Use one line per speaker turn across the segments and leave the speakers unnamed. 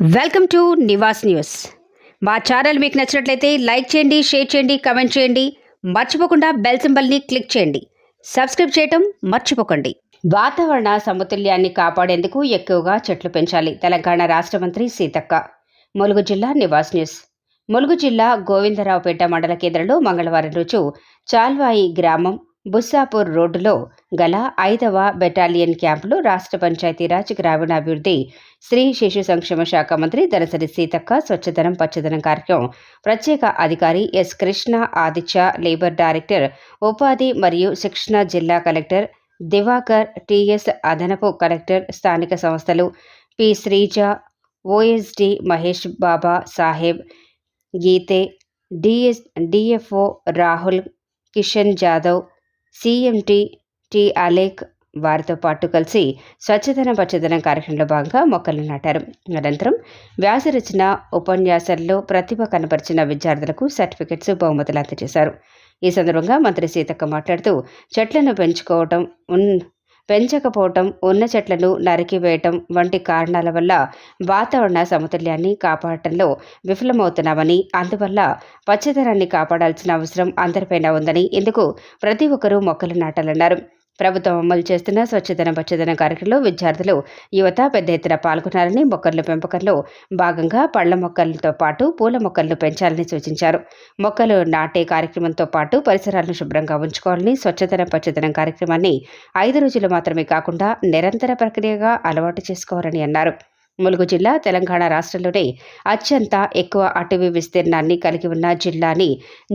Welcome to Nivas news. మా channel మీకు నచ్చినట్లయితే లైక్ చేయండి షేర్ చేయండి కమెంట్ చేయండి. మర్చిపోకుండా బెల్ సింబల్ని క్లిక్ చేయండి. సబ్స్క్రైబ్ చేయటం మర్చిపోకండి. వాతావరణ సమతుల్యాన్ని కాపాడేందుకు ఎక్కువగా చెట్లు పెంచాలి. తెలంగాణ రాష్ట్ర మంత్రి సీతక్క. ములుగు జిల్లా నివాస్ న్యూస్. ములుగు జిల్లా గోవిందరావుపేట మండల కేంద్రంలో మంగళవారం రోజు చాల్వాయి గ్రామం బుస్సాపూర్ రోడ్డులో గల ఐదవ బెటాలియన్ క్యాంపులో రాష్ట్ర పంచాయతీరాజ్ గ్రామీణాభివృద్ధి స్త్రీ శిశు సంక్షేమ శాఖ మంత్రి దనసరి సీతక్క స్వచ్ఛదనం పచ్చదనం కార్యక్రమం ప్రత్యేక అధికారి S Krishna Aditya labour director ఉపాధి మరియు శిక్షణ జిల్లా కలెక్టర్ దివాకర్ టిఎస్ అదనపు కలెక్టర్ స్థానిక సంస్థలు P Sreeja OSD Mahesh Baba Saheb Geete DS DFO Rahul Kishan Jadhav CMT T అలేక్ వారితో పాటు కలిసి స్వచ్ఛదనం పచ్చదనం కార్యక్రమంలో భాగంగా మొక్కలు నాటారు. అనంతరం వ్యాసరచన ఉపన్యాసాల్లో ప్రతిభ కనపరిచిన విద్యార్థులకు సర్టిఫికెట్స్ బహుమతులు అందజేశారు. ఈ సందర్భంగా మంత్రి సీతక్క మాట్లాడుతూ చెట్లను పెంచుకోవటం ఉన్ పెంచకపోవటం ఉన్న చెట్లను నరికివేయటం వంటి కారణాల వల్ల వాతావరణ సమతుల్యాన్ని కాపాడటంలో విఫలమవుతున్నామని అందువల్ల పచ్చదనాన్ని కాపాడాల్సిన అవసరం అందరిపైన ఉందని ఇందుకు ప్రతి ఒక్కరూ మొక్కలు నాటాలన్నారు. ప్రభుత్వం అమలు చేస్తున్న స్వచ్ఛదనం పచ్చదనం కార్యక్రమంలో విద్యార్థులు యువత పెద్ద ఎత్తున పాల్గొన్నారని మొక్కల పెంపకంలో భాగంగా పళ్ళ మొక్కలతో పాటు పూల మొక్కలను పెంచాలని సూచించారు. మొక్కలు నాటే కార్యక్రమంతో పాటు పరిసరాలను శుభ్రంగా ఉంచుకోవాలని స్వచ్ఛదనం పచ్చదనం కార్యక్రమాన్ని ఐదు రోజులు మాత్రమే కాకుండా నిరంతర ప్రక్రియగా అలవాటు చేసుకోవాలని అన్నారు. ములుగు జిల్లా తెలంగాణ రాష్ట్రంలోనే అత్యంత ఎక్కువ అటవీ విస్తీర్ణాన్ని కలిగి ఉన్న జిల్లాని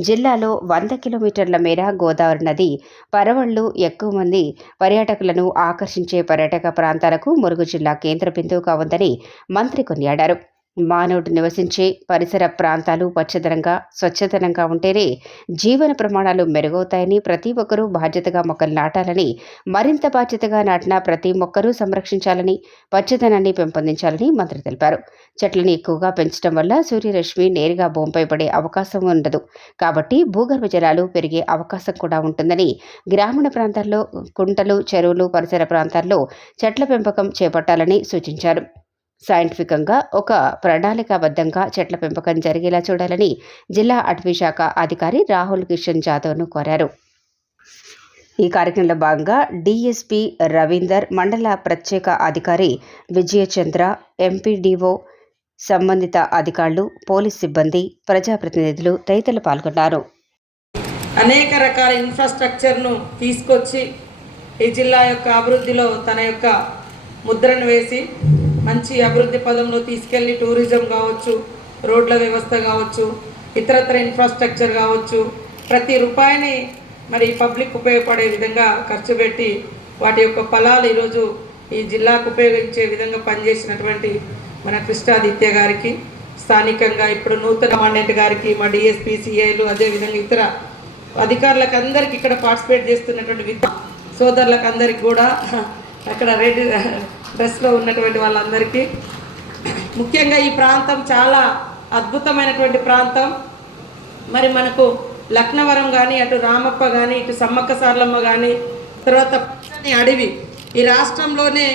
జిల్లాలో వంద కిలోమీటర్ల మేర గోదావరి నది పరవళ్ళు ఎక్కువ మంది పర్యాటకులను ఆకర్షించే పర్యాటక ప్రాంతాలకు ములుగు జిల్లా కేంద్ర బిందువుగా ఉందని మంత్రి కొనియాడారు. మానవుడు నివసించే పరిసర ప్రాంతాలు పచ్చదనంగా స్వచ్ఛతనంగా ఉంటేనే జీవన ప్రమాణాలు మెరుగవుతాయని ప్రతి ఒక్కరూ బాధ్యతగా మొక్కలు నాటాలని మరింత బాధ్యతగా నాటిన ప్రతి మొక్కరూ సంరక్షించాలని పచ్చదనాన్ని పెంపొందించాలని మంత్రి తెలిపారు. చెట్లను ఎక్కువగా పెంచడం వల్ల సూర్యరశ్మి నేరుగా భూమిపై పడే అవకాశం ఉండదు. కాబట్టి భూగర్భ జలాలు పెరిగే అవకాశం కూడా ఉంటుందని గ్రామీణ ప్రాంతాల్లో కుంటలు చెరువులు పరిసర ప్రాంతాల్లో చెట్ల పెంపకం చేపట్టాలని సూచించారు. సైంటిఫికంగా ఒక ప్రణాళికాబద్ధంగా చెట్ల పెంపకం జరిగేలా చూడాలని జిల్లా అటవీ శాఖ అధికారి రాహుల్ కిషన్ జాదవ్ను కోరారు. ఈ కార్యక్రమంలో భాగంగా డిఎస్పి రవీందర్ మండల ప్రత్యేక అధికారి విజయచంద్ర ఎంపీడీఓ సంబంధిత అధికారులు పోలీస్ సిబ్బంది ప్రజాప్రతినిధులు తదితరులు పాల్గొన్నారు.
అనేక రకాల ఇన్ఫ్రాస్ట్రక్చర్ను తీసుకొచ్చి ఈ జిల్లా యొక్క అభివృద్ధిలో తన యొక్క ముద్రను వేసి మంచి అభివృద్ధి పదంలో తీసుకెళ్ళి టూరిజం కావచ్చు రోడ్ల వ్యవస్థ కావచ్చు ఇతరత్ర ఇన్ఫ్రాస్ట్రక్చర్ కావచ్చు ప్రతి రూపాయిని మరి పబ్లిక్ ఉపయోగపడే విధంగా ఖర్చు పెట్టి వాటి యొక్క ఫలాలు ఈరోజు ఈ జిల్లాకు ఉపయోగించే విధంగా పనిచేసినటువంటి మన కృష్ణాదిత్య గారికి స్థానికంగా ఇప్పుడు నూతన కమాండెంట్ గారికి మా డిఎస్పీ సిఐలు అదేవిధంగా ఇతర అధికారులకు అందరికి ఇక్కడ పార్టిసిపేట్ చేస్తున్నటువంటి విద్య సోదరులకు అందరికి కూడా అక్కడ రెడ్డి డ్రెస్లో ఉన్నటువంటి వాళ్ళందరికీ. ముఖ్యంగా ఈ ప్రాంతం చాలా అద్భుతమైనటువంటి ప్రాంతం. మరి మనకు లక్నవరం కానీ అటు రామప్ప కానీ ఇటు సమ్మక్క సార్లమ్మ కానీ తర్వాత అడవి. ఈ రాష్ట్రంలోనే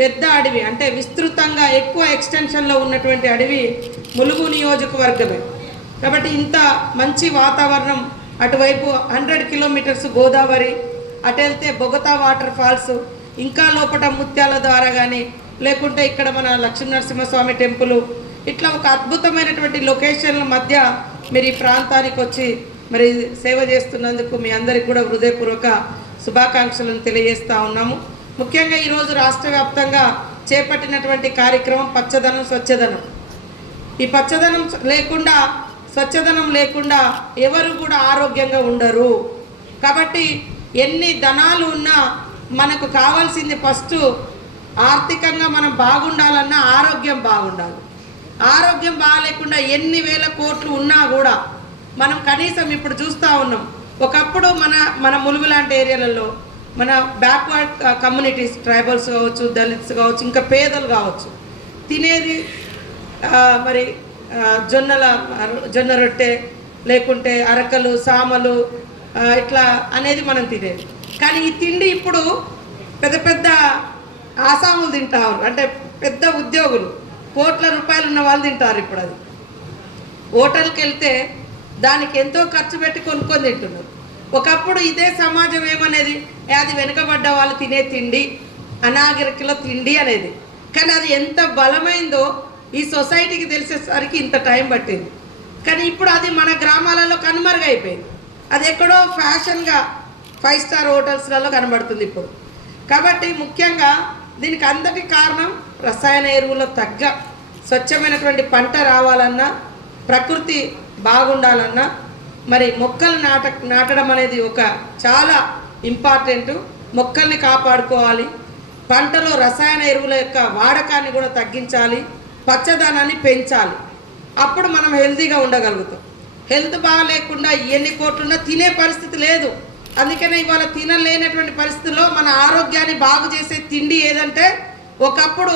పెద్ద అడవి అంటే విస్తృతంగా ఎక్కువ ఎక్స్టెన్షన్లో ఉన్నటువంటి అడవి ములుగు నియోజకవర్గమే. కాబట్టి ఇంత మంచి వాతావరణం అటువైపు హండ్రెడ్ కిలోమీటర్స్ గోదావరి అటు వెళ్తే బొగతా వాటర్ ఫాల్స్ ఇంకా లోపల ముత్యాల ద్వారా కానీ లేకుంటే ఇక్కడ మన లక్ష్మీ నరసింహస్వామి టెంపుల్ ఇట్లా ఒక అద్భుతమైనటువంటి లొకేషన్ల మధ్య మీరు ఈ ప్రాంతానికి వచ్చి మరి సేవ చేస్తున్నందుకు మీ అందరికి కూడా హృదయపూర్వక శుభాకాంక్షలను తెలియజేస్తూ ఉన్నాము. ముఖ్యంగా ఈరోజు రాష్ట్ర వ్యాప్తంగా చేపట్టినటువంటి కార్యక్రమం పచ్చదనం స్వచ్ఛదనం. ఈ పచ్చదనం లేకుండా స్వచ్ఛదనం లేకుండా ఎవరు కూడా ఆరోగ్యంగా ఉండరు. కాబట్టి ఎన్ని ధనాలు ఉన్నా మనకు కావాల్సింది ఫస్ట్ ఆర్థికంగా మనం బాగుండాలన్నా ఆరోగ్యం బాగుండాలి. ఆరోగ్యం బాగాలేకుండా ఎన్ని వేల కోట్లు ఉన్నా కూడా మనం కనీసం ఇప్పుడు చూస్తూ ఉన్నాం. ఒకప్పుడు మన మన ములుగు లాంటి ఏరియాలలో మన బ్యాక్వర్డ్ కమ్యూనిటీస్ ట్రైబల్స్ కావచ్చు దళిత్స్ కావచ్చు ఇంకా పేదలు కావచ్చు. తినేది మరి జొన్నల జొన్న రొట్టె లేకుంటే అరకలు సామలు ఇట్లా అనేది మనం తినేది. కానీ ఈ తిండి ఇప్పుడు పెద్ద పెద్ద ఆసాములు తింటారు. అంటే పెద్ద ఉద్యోగులు. కోట్ల రూపాయలు ఉన్న వాళ్ళు తింటారు ఇప్పుడు అది. హోటల్కి వెళ్తే దానికి ఎంతో ఖర్చు పెట్టి కొనుక్కొని తింటున్నారు. ఒకప్పుడు ఇదే సమాజం ఏమనేది? అది వెనుకబడ్డ వాళ్ళు తినే తిండి అనాగరికలో తిండి అనేది. కానీ అది ఎంత బలమైందో ఈ సొసైటీకి తెలిసేసరికి ఇంత టైం పట్టింది. కానీ ఇప్పుడు అది మన గ్రామాలలో కనుమరుగైపోయింది. అది ఎక్కడో ఫ్యాషన్గా ఫైవ్ స్టార్ హోటల్స్లలో కనబడుతుంది ఇప్పుడు. కాబట్టి ముఖ్యంగా దీనికి అందటి కారణం రసాయన ఎరువుల తగ్గ స్వచ్ఛమైనటువంటి పంట రావాలన్నా ప్రకృతి బాగుండాలన్నా మరి మొక్కలు నాట నాటడం అనేది ఒక చాలా ఇంపార్టెంట్. మొక్కల్ని కాపాడుకోవాలి. పంటలో రసాయన ఎరువుల యొక్క వాడకాన్ని కూడా తగ్గించాలి. పచ్చదనాన్ని పెంచాలి. అప్పుడు మనం హెల్తీగా ఉండగలుగుతాం. హెల్త్ బాగా లేకుండా ఎన్ని కోట్లున్నా తినే పరిస్థితి లేదు. అందుకనే ఇవాళ తినలేనటువంటి పరిస్థితుల్లో మన ఆరోగ్యాన్ని బాగు చేసే తిండి ఏదంటే ఒకప్పుడు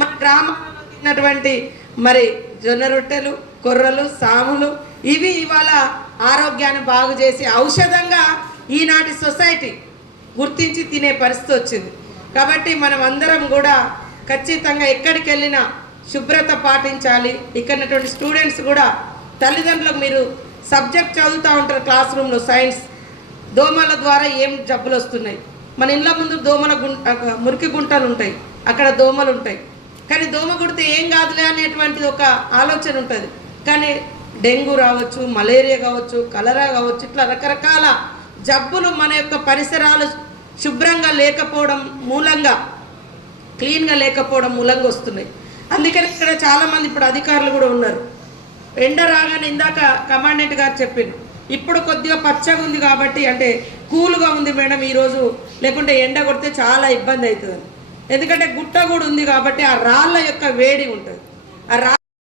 మన గ్రామాలలో తిన్నటువంటి మరి జొన్న రొట్టెలు కొర్రలు సాములు ఇవి ఇవాళ ఆరోగ్యాన్ని బాగు చేసి ఔషధంగా ఈనాటి సొసైటీ గుర్తించి తినే పరిస్థితి వచ్చింది. కాబట్టి మనం అందరం కూడా ఖచ్చితంగా ఎక్కడికి వెళ్ళినా శుభ్రత పాటించాలి. ఇక్కడ స్టూడెంట్స్ కూడా తల్లిదండ్రులకు మీరు సబ్జెక్ట్ చదువుతూ ఉంటారు క్లాస్ రూమ్లో సైన్స్. దోమల ద్వారా ఏం జబ్బులు వస్తున్నాయి? మన ఇళ్ళ ముందు దోమల గుంట మురికి గుంటలు ఉంటాయి. అక్కడ దోమలు ఉంటాయి. కానీ దోమ కుడితే ఏం కాదులే అనేటువంటిది ఒక ఆలోచన ఉంటుంది. కానీ డెంగ్యూ రావచ్చు మలేరియా కావచ్చు కలరా కావచ్చు ఇట్లా రకరకాల జబ్బులు మన యొక్క పరిసరాలు శుభ్రంగా లేకపోవడం మూలంగా క్లీన్గా లేకపోవడం మూలంగా వస్తున్నాయి. అందుకని ఇక్కడ చాలామంది ఇప్పుడు అధికారులు కూడా ఉన్నారు. ఎండ రాగానే ఇందాక కమాండెంట్ గారు చెప్పిండు. ఇప్పుడు కొద్దిగా పచ్చగా ఉంది కాబట్టి అంటే కూల్గా ఉంది మేడం ఈరోజు. లేకుంటే ఎండ కొడితే చాలా ఇబ్బంది అవుతుంది. ఎందుకంటే గుట్ట కూడా ఉంది కాబట్టి ఆ రాళ్ళ యొక్క వేడి ఉంటుంది. ఆ రా